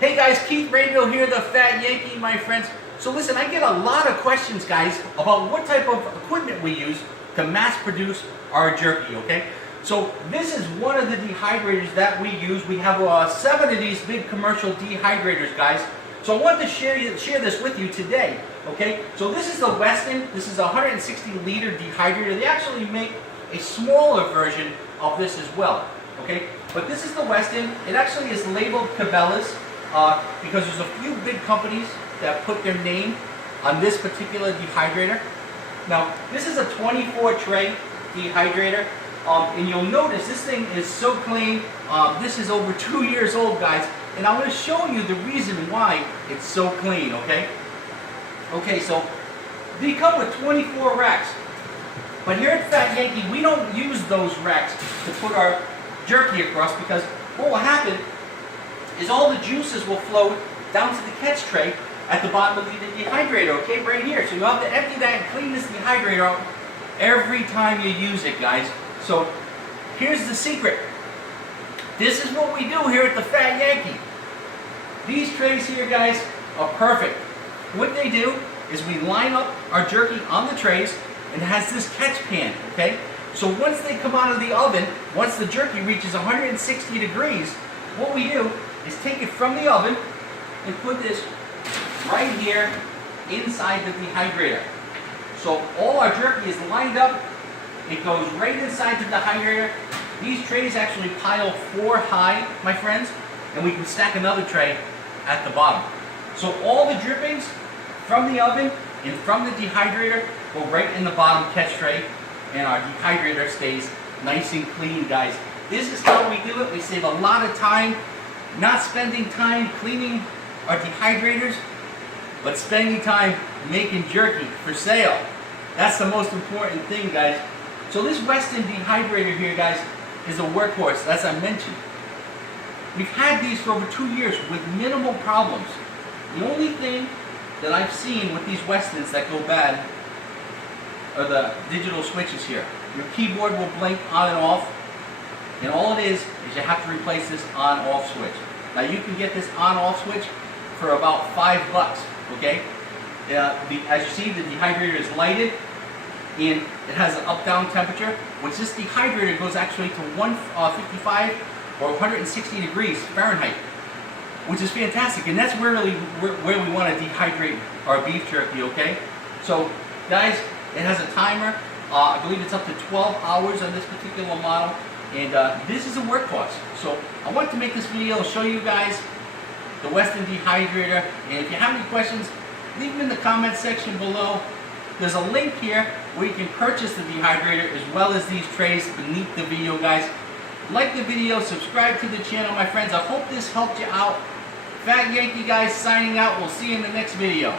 Hey guys, Keith Radio here, the Fat Yankee, my friends. So listen, I get a lot of questions, guys, about what type of equipment we use to mass produce our jerky, okay? So this is one of the dehydrators that we use. We have 7 of these big commercial dehydrators, guys. So I wanted to share this with you today, okay? So this is the Weston. This is a 160-liter dehydrator. They actually make a smaller version of this as well, okay? But this is the Weston. It actually is labeled Cabela's because there's a few big companies that put their name on this particular dehydrator. Now, this is a 24-tray dehydrator. And you'll notice this thing is so clean. This is over 2 years old, guys. And I'm going to show you the reason why it's so clean, okay? Okay, so they come with 24 racks. But here at Fat Yankee, we don't use those racks to put our jerky across because what will happen is all the juices will flow down to the catch tray at the bottom of the dehydrator, okay, right here. So you have to empty that and clean this dehydrator out every time you use it, guys. So here's the secret. This is what we do here at the Fat Yankee. These trays here, guys, are perfect. What they do is we line up our jerky on the trays and it has this catch pan, okay? So once they come out of the oven, once the jerky reaches 160 degrees, what we do is take it from the oven and put this right here inside the dehydrator. So all our jerky is lined up. It goes right inside the dehydrator. These trays actually pile 4 high, my friends, and we can stack another tray at the bottom. So all the drippings from the oven and from the dehydrator go right in the bottom catch tray, and our dehydrator stays nice and clean, guys. This is how we do it. We save a lot of time, not spending time cleaning our dehydrators, but spending time making jerky for sale. That's the most important thing, guys. So this Weston dehydrator here, guys, is a workhorse, as I mentioned. We've had these for over 2 years with minimal problems. The only thing that I've seen with these Westons that go bad are the digital switches here. Your keyboard will blink on and off, and all it is you have to replace this on-off switch. Now you can get this on-off switch for about $5, okay? As you see, the dehydrator is lighted, and it has an up-down temperature, which this dehydrator goes actually to 155 or 160 degrees Fahrenheit, which is fantastic, and that's really where we want to dehydrate our beef jerky, okay? So, guys, it has a timer. I believe it's up to 12 hours on this particular model, and this is a workhorse. So, I wanted to make this video to show you guys the Weston dehydrator, and if you have any questions, leave them in the comment section below. There's a link here where you can purchase the dehydrator as well as these trays beneath the video, guys. Like the video, subscribe to the channel, my friends. I hope this helped you out. Fat Yankee, guys, signing out. We'll see you in the next video.